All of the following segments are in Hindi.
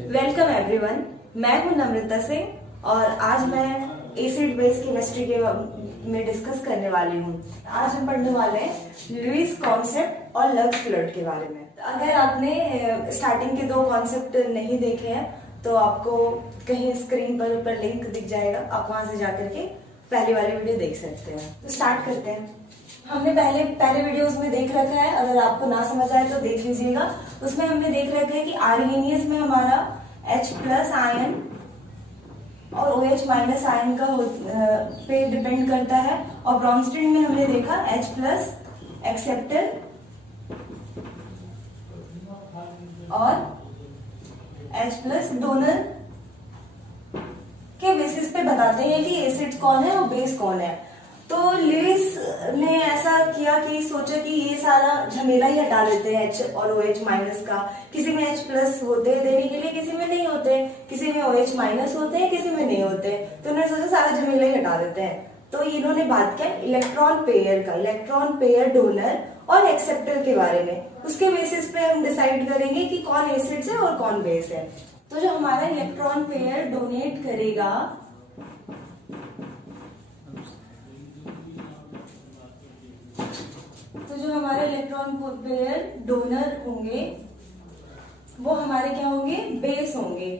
वेलकम एवरीवन, मैं हूं नम्रता सिंह और आज मैं एसिड बेस केमिस्ट्री के में डिस्कस करने वाली हूं। आज हम पढ़ने वाले हैं लुईस कॉन्सेप्ट और लग्स फ्लड के बारे में। अगर आपने स्टार्टिंग के दो कॉन्सेप्ट नहीं देखे हैं तो आपको कहीं स्क्रीन पर लिंक दिख जाएगा, आप वहां से जाकर के पहली वाली वीडियो देख सकते हैं। तो स्टार्ट करते हैं। हमने पहले वीडियोस में देख रखा है, अगर आपको ना समझ आए तो देख लीजिएगा। उसमें हमने देख रखा है कि आर्गेनियस में हमारा H+ आयन और OH- आयन का पे डिपेंड करता है, और ब्रोंस्टेड में हमने देखा H+ एक्सेप्टर और H+ डोनर के बेसिस पे बताते हैं कि एसिड कौन है और बेस कौन है। तो लुईस ने ऐसा किया कि सोचा कि ये सारा झमेला ही हटा देते हैं H और OH- का। किसी में H+ होते हैं देने के लिए, किसी में नहीं होते, किसी में OH- होते हैं, किसी में नहीं होते। तो उन्होंने सोचा सारा झमेला ही हटा देते हैं। तो इन्होंने बात किया इलेक्ट्रॉन पेयर का, इलेक्ट्रॉन पेयर डोनर और एक्सेप्टर के बारे में। उसके बेसिस पे हम डिसाइड करेंगे कि कौन एसिड है और कौन बेस है। तो जो हमारा इलेक्ट्रॉन पेयर डोनेट करेगा इलेक्ट्रॉन पेयर डोनर होंगे वो हमारे क्या होंगे, बेस होंगे।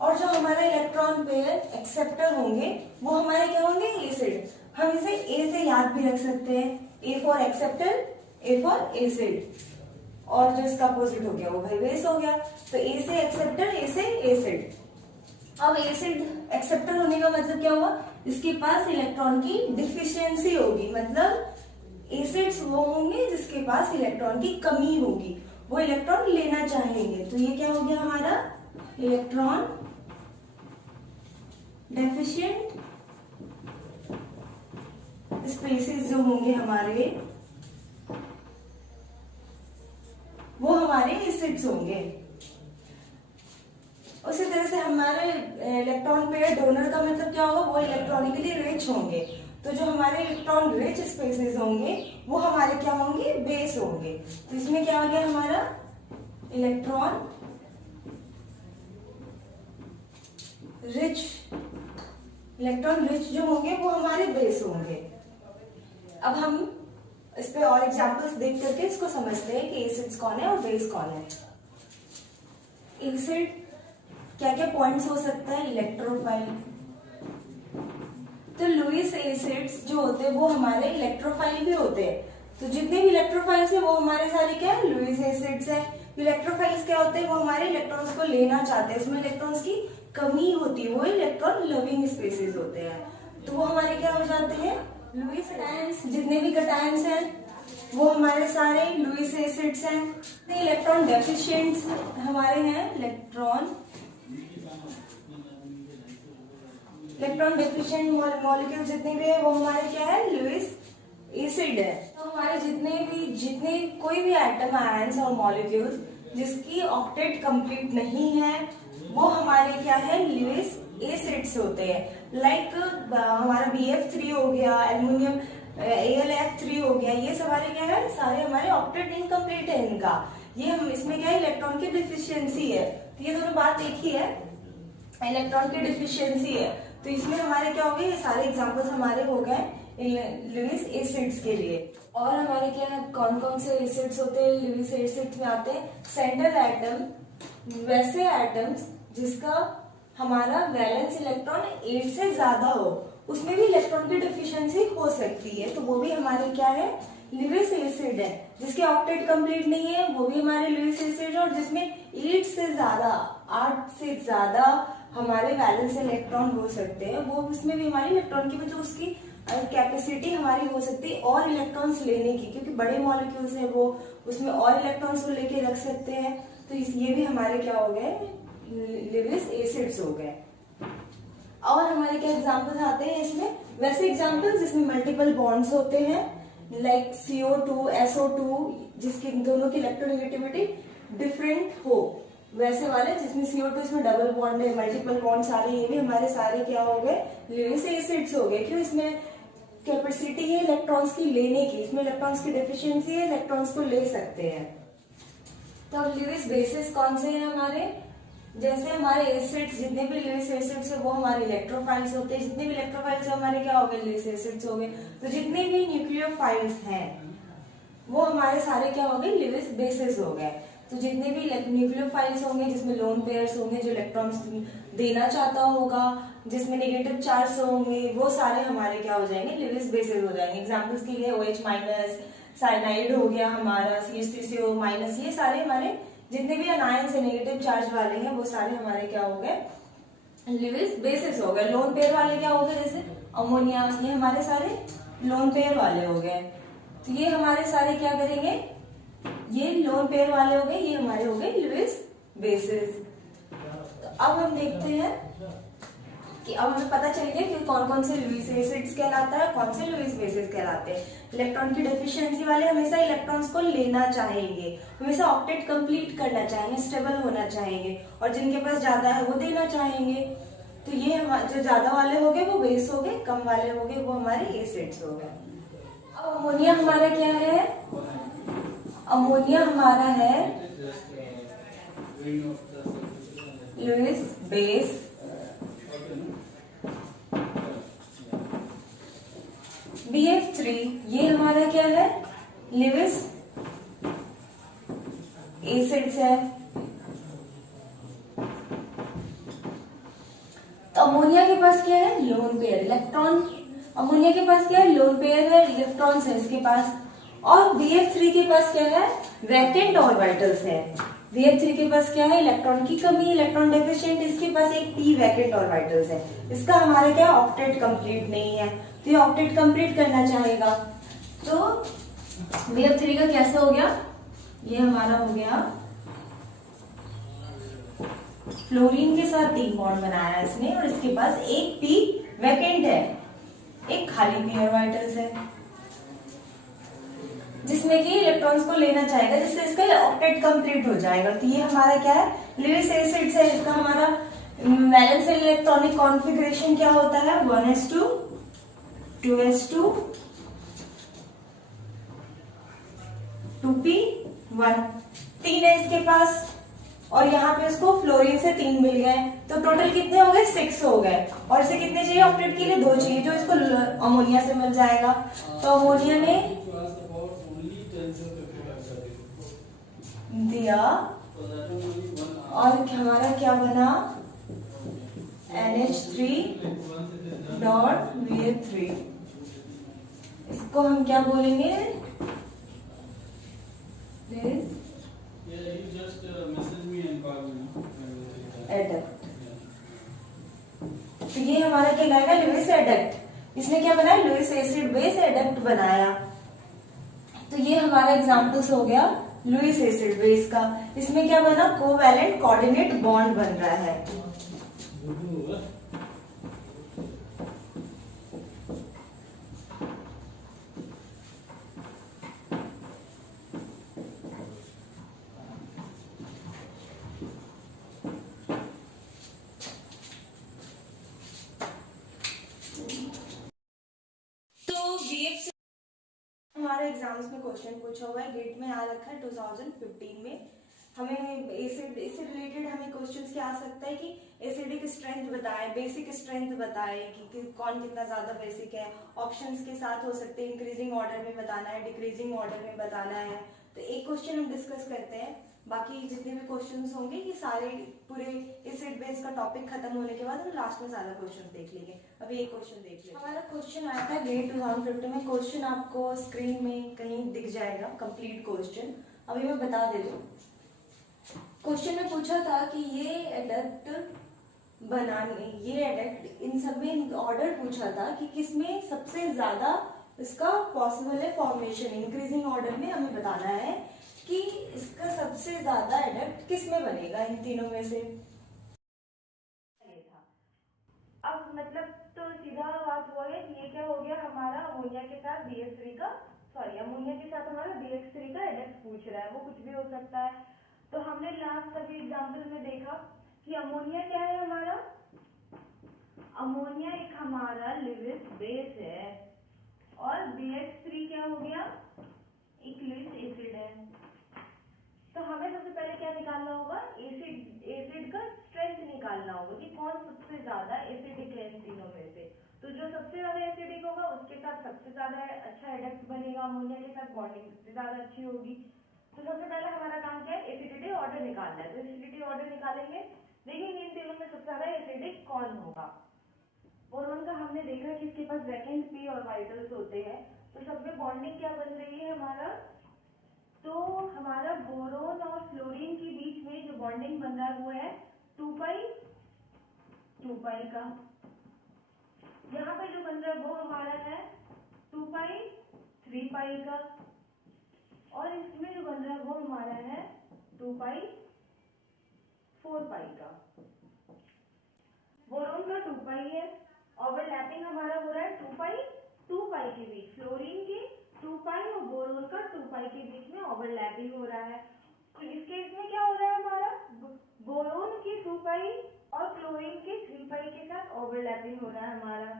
और जो हमारे इलेक्ट्रॉन पेयर एक्सेप्टर होंगे वो हमारे क्या होंगे, एसिड। हम इसे ए से याद भी रख सकते हैं, A for acceptor, A for acid, और जो इसका अपोजिट हो गया वो भाई बेस हो गया। तो ए से एक्सेप्टर, ए से एसिड। अब एसिड एक्सेप्टर होने का मतलब क्या हुआ, इसके पास इलेक्ट्रॉन की डिफिशियंसी होगी, मतलब एसिड्स वो होंगे जिसके पास इलेक्ट्रॉन की कमी होगी, वो इलेक्ट्रॉन लेना चाहेंगे। तो ये क्या हो गया हमारा इलेक्ट्रॉन डेफिशिएंट स्पेसीज जो होंगे हमारे, वो हमारे एसिड्स होंगे। उसी तरह से हमारे इलेक्ट्रॉन पेयर डोनर का मतलब क्या होगा, वो इलेक्ट्रॉनिकली रिच होंगे। तो जो हमारे इलेक्ट्रॉन रिच स्पेसीज होंगे वो हमारे क्या होंगे, बेस होंगे। तो इसमें क्या हो गया हमारा इलेक्ट्रॉन रिच, इलेक्ट्रॉन रिच जो होंगे वो हमारे बेस होंगे। अब हम इस पे और एग्जांपल्स देख करके इसको समझते हैं कि एसिड्स कौन है और बेस कौन है। एसिड क्या क्या पॉइंट्स हो सकता है, इलेक्ट्रोफाइल। तो लुईस एसिड्स जो होते हैं वो हमारे इलेक्ट्रोफाइल भी होते हैं। तो जितने भी इलेक्ट्रोफाइल्स है वो हमारे सारे क्या है, लुईस एसिड्स है। इलेक्ट्रोफाइल्स क्या होते हैं, वो हमारे इलेक्ट्रॉन्स को लेना चाहते हैं, इसमें इलेक्ट्रॉन्स की कमी होती है, वो इलेक्ट्रॉन लविंग स्पेसीज होते हैं। तो वो हमारे क्या हो जाते हैं, लुईस एसिड्स। जितने भी कटायंस हैं वो हमारे सारे लुईस एसिड्स हैं। इलेक्ट्रॉन डेफिशिएंट्स हमारे हैं, इलेक्ट्रॉन डेफिशिएंट मॉलिक्यूल जितने भी है वो हमारे क्या है, लुईस एसिड है। तो हमारे जितने कोई भी एटम, आयंस और मॉलिक्यूल्स जिसकी ऑक्टेट कंप्लीट नहीं है वो हमारे क्या है, लुईस एसिड्स होते हैं। लाइक हमारा BF3 हो गया, एल्युमिनियम AlF3 हो गया, ये सारे क्या है, सारे हमारे ऑक्टेट इनकम्प्लीट है इनका। ये हम इसमें क्या है, इलेक्ट्रॉन की डिफिशियंसी है। तो ये दोनों बात एक ही है, इलेक्ट्रॉन की डिफिशियंसी है। तो इसमें हमारे क्या हो गए, ये सारे एग्जांपल्स हमारे हो गए लुईस एसिड्स के लिए। और हमारे क्या है, कौन कौन से एसिड्स होते हैं लुईस एसिड्स में आते हैं, सेंट्रल एटम, वैसे एटम्स जिसका हमारा वैलेंस इलेक्ट्रॉन 8 से ज्यादा हो, उसमें भी इलेक्ट्रॉन की डिफिशियंसी हो सकती है, तो वो भी हमारे क्या है, लुईस एसिड है। जिसके ऑक्टेट कंप्लीट नहीं है वो भी हमारे लुईस एसिड है। और जिसमें 8 से ज्यादा हमारे वैलेंस इलेक्ट्रॉन हो सकते हैं, वो उसमें भी हमारी इलेक्ट्रॉन की, मतलब उसकी कैपेसिटी हमारी हो सकती है और इलेक्ट्रॉन्स लेने की, क्योंकि बड़े मॉलिक्यूल्स हैं वो, उसमें और इलेक्ट्रॉन्स को लेके रख सकते हैं। तो ये भी हमारे क्या हो गए, लुईस एसिड्स हो गए। और हमारे क्या एग्जांपल्स आते हैं इसमें, वैसे एग्जांपल्स जिसमें मल्टीपल बॉन्ड्स होते हैं, लाइक CO2 SO2, जिसकी दोनों की इलेक्ट्रोनेगेटिविटी डिफरेंट हो, वैसे वाले जिसमें CO2 इसमें डबल बॉन्ड है, मल्टीपल बॉन्ड सारे, ये भी हमारे सारे क्या हो गए, लुईस एसिड्स हो गए। क्यों? इसमें कैपेसिटी है इलेक्ट्रॉन्स की लेने की, इसमें इलेक्ट्रॉन्स की डेफिशिएंसी है, इलेक्ट्रॉन्स को ले सकते हैं। तो अब लुईस बेसिस कौन से हैं हमारे? जैसे हमारे एसिड्स, जितने भी लुईस एसिड्स है वो हमारे इलेक्ट्रोफाइल्स होते हैं, जितने भी इलेक्ट्रोफाइल्स है हमारे क्या हो गए, लुईस एसिड्स हो गए। तो जितने भी न्यूक्लियोफाइल्स हैं वो हमारे सारे क्या हो गए, लुईस बेसिस हो गए। तो जितने भी न्यूक्लियोफाइल्स होंगे जिसमें लोन पेयर्स होंगे, जो इलेक्ट्रॉन्स देना चाहता होगा, जिसमें नेगेटिव चार्ज होंगे, वो सारे हमारे क्या हो जाएंगे, लुईस बेसिस हो जाएंगे। एग्जांपल्स के लिए OH माइनस, साइनाइड हो गया हमारा, CH3CO माइनस, ये सारे हमारे जितने भी अनायंस है नेगेटिव चार्ज वाले हैं वो सारे हमारे क्या हो गए, लुईस बेसिस हो गए। लोन पेयर वाले क्या हो गए, जैसे अमोनिया, ये हमारे सारे लोन पेयर वाले हो गए। तो ये हमारे सारे क्या करेंगे, ये लोन पेयर वाले हो गए, ये हमारे हो गए लुईस बेसिस। तो अब हम देखते हैं कि अब हमें पता चल गया कि कौन कौन से लुईस एसिड्स कहलाता है, कौन से लुईस बेसिस कहलाते हैं। इलेक्ट्रॉन की डेफिशिएंसी वाले हमेशा इलेक्ट्रॉन्स को लेना चाहेंगे, हमेशा ऑक्टेट कंप्लीट करना चाहेंगे, स्टेबल होना चाहेंगे, और जिनके पास ज्यादा है वो देना चाहेंगे। तो ये जो ज्यादा वाले हो गए वो बेस हो गए, कम वाले हो गए वो हमारे एसिड्स हो गए। अब अमोनिया हमारा क्या है, अमोनिया हमारा है लुईस बेस। BF3 ये हमारा क्या है, लुईस एसिड्स है। तो अमोनिया के पास क्या है, लोन पेयर इलेक्ट्रॉन, अमोनिया के पास क्या है, लोन पेयर है, इलेक्ट्रॉन्स है इसके पास। और BF3 के पास क्या है, वैकेंट ऑर्बिटल्स है। BF3 के पास क्या है, इलेक्ट्रॉन की कमी, इलेक्ट्रॉन डेफिशिएंट, इसके पास एक p वैकेंट ऑर्बिटल्स है। इसका हमारा क्या ऑक्टेट कंप्लीट नहीं है, तो ये ऑक्टेट कंप्लीट करना चाहेगा। तो BF3 का कैसा हो गया, ये हमारा हो गया फ्लोरीन के साथ 3 बॉन्ड बनाया इसने, और इसके पास एक p वैकेंट है, एक खाली p ऑर्बिटल्स है, जिसमें कि इलेक्ट्रॉन्स को लेना चाहेगा, जिससे इसका ऑक्टेट कंप्लीट हो जाएगा। तो ये हमारा क्या है, लुईस एसिड्स है। इसका हमारा वैलेंस इलेक्ट्रॉनिक कॉन्फ़िगरेशन क्या होता है, 1s2 2s2 2p1, 3 है इसके पास, और यहाँ पे उसको फ्लोरीन से 3 मिल गए, तो टोटल कितने हो गए, 6 हो गए। और इसे कितने चाहिए ऑक्टेट के लिए, 2 चाहिए, जो इसको अमोनिया से मिल जाएगा। तो अमोनिया ने दिया, और हमारा क्या बना, NH3.BF3। इसको हम क्या बोलेंगे, एडक्ट। तो ये हमारा क्या लाएगा, लुईस एडक्ट। इसने क्या बनाया, लुईस एसिड बेस एडक्ट बनाया। तो ये हमारा एग्जांपल्स हो गया लुईस एसिड बेस का। इसमें क्या बना, कोवैलेंट कोऑर्डिनेट बॉन्ड बन रहा है। हमारे एग्जाम्स में क्वेश्चन पूछा हुआ है, गेट में आ रखा है 2015 में। हमें एसिड से रिलेटेड हमें क्वेश्चंस क्या आ सकता है कि एसिडिक स्ट्रेंथ बताए, बेसिक स्ट्रेंथ बताए कि कौन कितना ज्यादा बेसिक है। ऑप्शंस के साथ हो सकते हैं, इंक्रीजिंग ऑर्डर में बताना है, डिक्रीजिंग ऑर्डर में बताना है। तो एक क्वेश्चन हम डिस्कस करते हैं, बाकी जितने भी क्वेश्चंस होंगे ये सारे पूरे एसिड बेस का टॉपिक खत्म होने के बाद हम लास्ट में सारा क्वेश्चन देख लेंगे। अभी एक क्वेश्चन देख लेंगे। हमारा क्वेश्चन आया था गेट 2015 में। क्वेश्चन आपको स्क्रीन में कहीं दिख जाएगा, कंप्लीट क्वेश्चन अभी मैं बता देती हूँ। क्वेश्चन में पूछा था कि ये एडक्ट बनाने, ये एडक्ट, इन सब में ऑर्डर पूछा था कि किसमें सबसे ज्यादा इसका पॉसिबल है फॉर्मेशन। इंक्रीजिंग ऑर्डर में हमें बताना है कि इसका सबसे ज्यादा एडक्ट किस में बनेगा इन तीनों में से। अब मतलब तो सीधा बात हुआ है कि ये क्या हो गया, हमारा अमोनिया के साथ BH3 का, सॉरी अमोनिया के साथ हमारा BH3 का एडक्ट पूछ रहा है, वो कुछ भी हो सकता है। तो हमने लास्ट अभी एग्जाम्पल में देखा कि अमोनिया क्या है हमारा, अमोनिया एक हमारा लिविस बेस है और BH3 क्या हो गया, एक लिविस एसिड है। तो हमें सबसे पहले क्या निकालना होगा, एसिड का स्ट्रेंथ निकालना होगा कि कौन सबसे ज्यादा एसिडिक है इन तीनों में से। तो जो सबसे ज्यादा एसिडिक होगा उसके साथ सबसे ज्यादा अच्छा एडेक्ट बनेगा, अमोनिया के साथ बॉन्डिंग सबसे ज्यादा अच्छी होगी। तो सबसे पहले हमारा काम क्या है, एसिडिटी ऑर्डर निकालना है। तो एसिडिटी ऑर्डर निकालेंगे, देखेंगे इन तीनों में सबसे ज्यादा एसिडिक कौन होगा। बोरोन का हमने देखा कि इसके पास वैकेंट पी ऑर्बिटल्स होते हैं। तो सब में बॉन्डिंग क्या बन रही है हमारा, तो हमारा बोरोन और फ्लोरीन के बीच में जो बॉन्डिंग बन रहा है वो है 2 पाई का। यहाँ पे जो बन रहा है वो हमारा है 2 पाई 3 पाई का, और इसमें जो बन रहा है वो हमारा है 2 पाई 4 पाई का। बोरोन का 2 पाई है, ओवरलैपिंग हमारा हो रहा है 2 पाई के बीच, फ्लोरीन के 2 पाई और बोरोन का 2 पाई के बीच में ओवरलैपिंग हो रहा है। तो इस केस में क्या हो रहा है हमारा, बोरोन की 2 पाई और क्लोरीन के 3 पाई के साथ ओवरलैपिंग हो रहा है हमारा।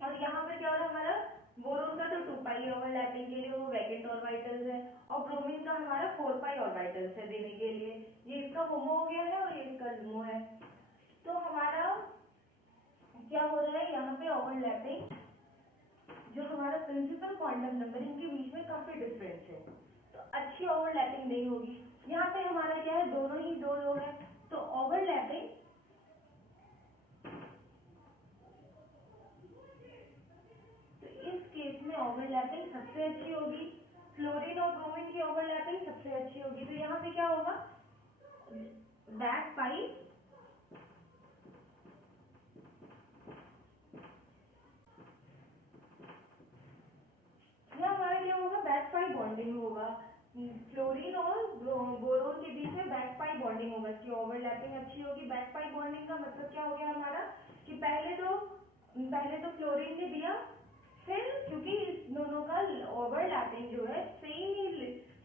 और यहाँ पे क्या हो रहा है हमारा, बोरोन का तो 2 पाई ओवरलैपिंग के लिए वो वैकेंट ऑर्बिटल्स है, और ब्रोमीन का हमारा 4 पाई ऑर्बिटल्स है देने के लिए। ये इसका होमो हो गया है और ये इसका लुमो है। तो हमारा क्या हो रहा है यहाँ पे, ओवरलैपिंग जो हमारा प्रिंसिपल क्वांटम नंबर इनके बीच में काफी डिफरेंस है, तो अच्छी ओवरलैपिंग नहीं होगी। यहाँ पे हमारा क्या है, दोनों ही दो लोग हैं, तो ओवरलैपिंग इस केस में ओवरलैपिंग सबसे अच्छी होगी, फ्लोरीन और ब्रोमीन की ओवरलैपिंग सबसे अच्छी होगी। तो यहाँ पे क्या होगा, बैक पाई हमारा क्या होगा, बैक पाई बॉन्डिंग होगा, फ्लोरीन और बोरोन के बीच में बैक पाई बॉन्डिंग होगा, इसकी ओवरलैपिंग अच्छी होगी। बैक पाई बॉन्डिंग का मतलब क्या हो गया हमारा, कि पहले तो फ्लोरीन ने दिया, फिर क्योंकि इस दोनों का ओवरलैपिंग जो है सेम ही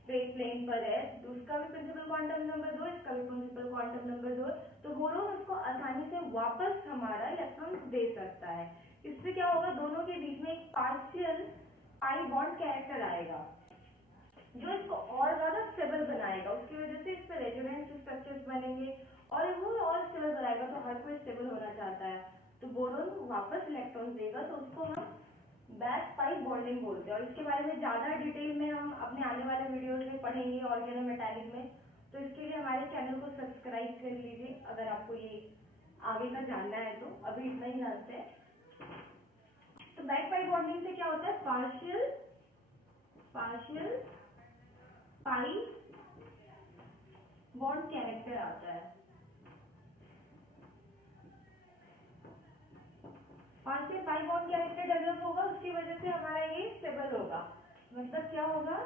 प्लेन पर है, तो उसका भी प्रिंसिपल क्वांटम नंबर 2, इसका भी प्रिंसिपल क्वांटम नंबर 2, तो बोरोन उसको आसानी से वापस हमारा इलेक्ट्रॉन दे सकता है। इससे क्या होगा, दोनों के बीच में एक पार्शियल पाई बॉन्ड कैरेक्टर आएगा जो इसको और ज्यादा स्टेबल बनाएगा, उसकी वजह से इस पर रेजोनेंस स्ट्रक्चर्स बनेंगे और वो और स्टेबल बनाएगा। तो हर कोई स्टेबल होना चाहता है, तो बोरोन वापस इलेक्ट्रॉन देगा, तो उसको हम बैक पाई बॉन्डिंग बोलते हैं। और इसके बारे में ज्यादा डिटेल में हम अपने आने वाले वीडियोस में पढ़ेंगे ऑर्गेनोमेटालिक में। तो इसके लिए हमारे चैनल को सब्सक्राइब कर लीजिए अगर आपको ये आगे का जानना है। तो अभी इतना ही जानते हैं। तो बैक पाई बॉन्डिंग से क्या होता है, पार्शियल पाई बॉन्ड कैरेक्टर आता है। Partial pi bond character develop होगा, उसकी वजह से हमारा ये स्टेबल होगा। मतलब क्या होगा,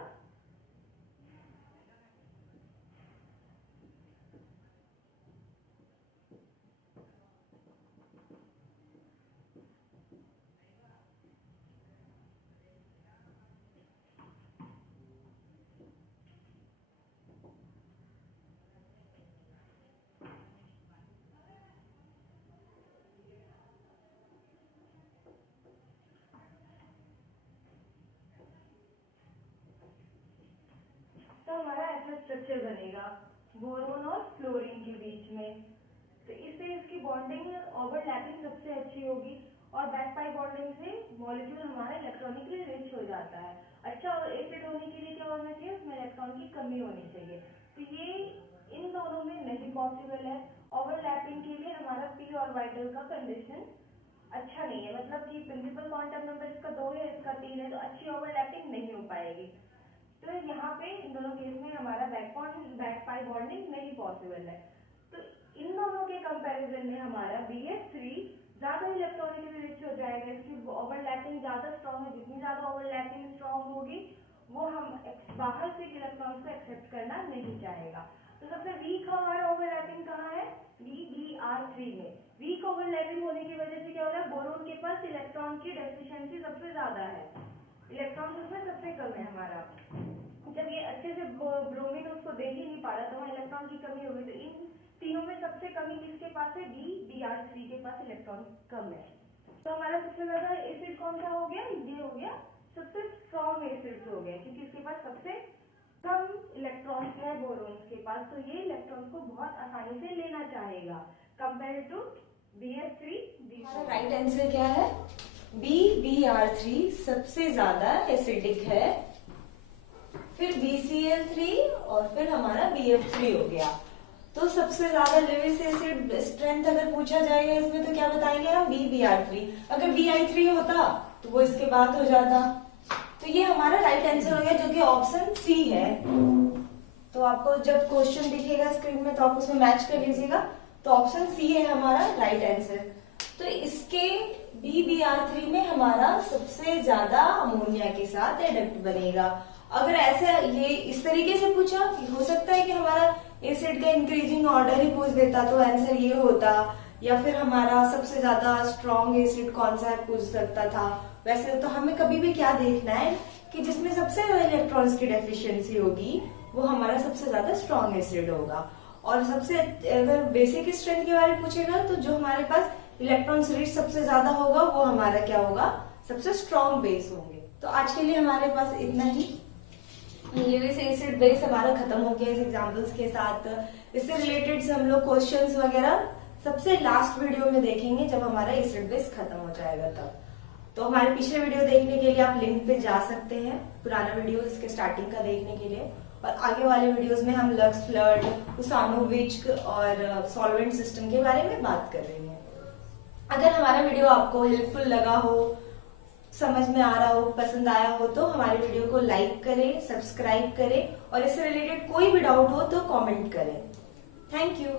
तो हमारा ऐसा स्ट्रक्चर बनेगा बोरोन और फ्लोरीन के बीच में। तो इससे इसकी बॉन्डिंग ओवरलैपिंग सबसे अच्छी होगी, और बैक पाई बॉन्डिंग से मॉलिक्यूल हमारा इलेक्ट्रॉनिकली रिच हो जाता है। अच्छा, और एसिड होने के लिए क्या होना चाहिए, उसमें इलेक्ट्रॉन की कमी होनी चाहिए। तो ये इन दोनों में नहीं पॉसिबल है। ओवरलैपिंग के लिए हमारा पी ऑर्बिटल का कंडीशन अच्छा नहीं है, मतलब कि प्रिंसिपल क्वांटम नंबर इसका 2 है, इसका 3 है, तो अच्छी ओवरलैपिंग नहीं हो पाएगी। तो यहाँ पे इन दोनों केस में हमारा बैक पाई बॉन्डिंग नहीं पॉसिबल है। तो इन दोनों के कंपैरिजन में हमारा BH3 ज्यादा इलेक्ट्रॉनिकली रिच हो जाएगा, इसकी ओवरलैपिंग ज्यादा स्ट्रॉन्ग है। जितनी ज्यादा ओवरलैपिंग स्ट्रॉन्ग होगी वो हम बाहर से इलेक्ट्रॉन को एक्सेप्ट करना नहीं चाहेगा। तो सबसे वीक हमारा ओवरलैपिंग कहाँ है, BBr3 में। वीक ओवरलैपिंग होने की वजह से क्या हो रहा है, बोरोन के पास इलेक्ट्रॉन की डेफिशिएंसी सबसे ज्यादा है, इलेक्ट्रॉन उसमें सबसे कम है हमारा। जब ये अच्छे से ब्रोमीन उसको देख ही नहीं पा रहा तो वहाँ इलेक्ट्रॉन की कमी हो गई। तो इन तीनों में सबसे कमी किसके पास है? Br3 के पास इलेक्ट्रॉन कम है। तो हमारा सबसे ज्यादा एसिड कौन सा हो गया? ये हो गया सबसे स्ट्रॉन्ग एसिड हो गया, क्योंकि इसके पास सबसे कम इलेक्ट्रॉन्स है बोरोन्स के पास, तो ये इलेक्ट्रॉन को बहुत आसानी से लेना चाहेगा compare to Br3। Right answer क्या है? Br3 सबसे ज्यादा एसिडिक है, फिर BCl3 और फिर हमारा BF3 हो गया। तो सबसे ज्यादा लेविस एसिड स्ट्रेंथ अगर पूछा जाएगा इसमें तो क्या बताएंगे हम? Br3। अगर Bi3 होता तो वो इसके बाद हो जाता। तो ये हमारा राइट आंसर हो गया, जो कि ऑप्शन सी है। तो आपको जब क्वेश्चन दिखेगा स्क्रीन में तो आप उसमें मैच कर लीजिएगा। तो ऑप्शन सी है हमारा राइट आंसर। तो इसके Br3 में हमारा सबसे ज्यादा अमोनिया के साथ एडक्ट बनेगा। अगर ऐसे ये इस तरीके से पूछा, हो सकता है कि हमारा एसिड का इंक्रीजिंग ऑर्डर ही पूछ देता तो आंसर ये होता, या फिर हमारा सबसे ज्यादा स्ट्रॉन्ग एसिड कौन सा है पूछ सकता था। वैसे तो हमें कभी भी क्या देखना है कि जिसमें सबसे ज्यादा इलेक्ट्रॉन्स की डेफिशिएंसी होगी वो हमारा सबसे ज्यादा स्ट्रॉन्ग एसिड होगा। और सबसे अगर बेसिक स्ट्रेंथ के बारे में पूछेगा तो जो हमारे पास इलेक्ट्रॉन्स रिच सबसे ज्यादा होगा वो हमारा क्या होगा? सबसे स्ट्रॉन्ग बेस होंगे। तो आज के लिए हमारे पास इतना ही। लेविस एसिड बेस हमारा खत्म हो गया इस एग्जाम्पल्स के साथ। इससे रिलेटेड से हम लोग क्वेश्चंस वगैरह सबसे लास्ट वीडियो में देखेंगे जब हमारा एसिड बेस खत्म हो जाएगा तब। तो हमारे पिछले वीडियो देखने के लिए आप लिंक पे जा सकते हैं, पुराना वीडियो इसके स्टार्टिंग का देखने के लिए। और आगे वाले वीडियोस में हम लक्स फ्लड, उसानोविच और सॉल्वेंट सिस्टम के बारे में बात कर रहे हैं। अगर हमारा वीडियो आपको हेल्पफुल लगा हो, समझ में आ रहा हो, पसंद आया हो तो हमारे वीडियो को लाइक करें, सब्सक्राइब करें और इससे रिलेटेड कोई भी डाउट हो तो कमेंट करें। Thank you.